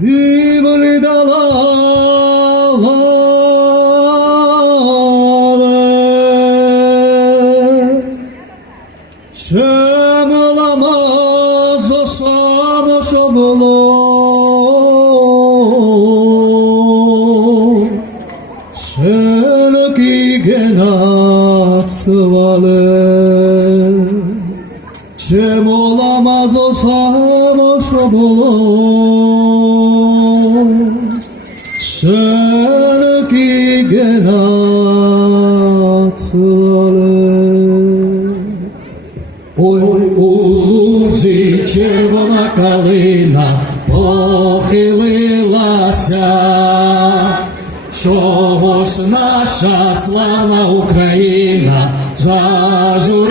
Hıvılı dalalar Şem olamaz o samoş obulu Şelok igen atsıvalı Şem olamaz o samoş Ще не. Ой, у лузі червона калина похилилася, чогось наша славна Україна зажурилася,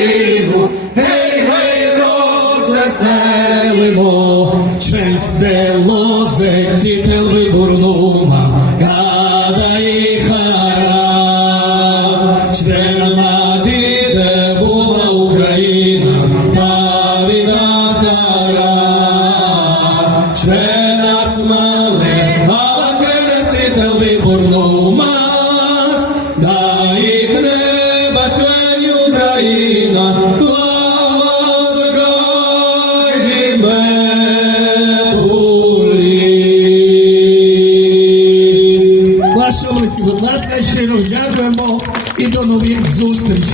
Україну, гей, гей, розвеселимо, честь де лозе, дітел виборнума, Ваші області, будь ласка, щиро дякуємо і до нових зустрічей.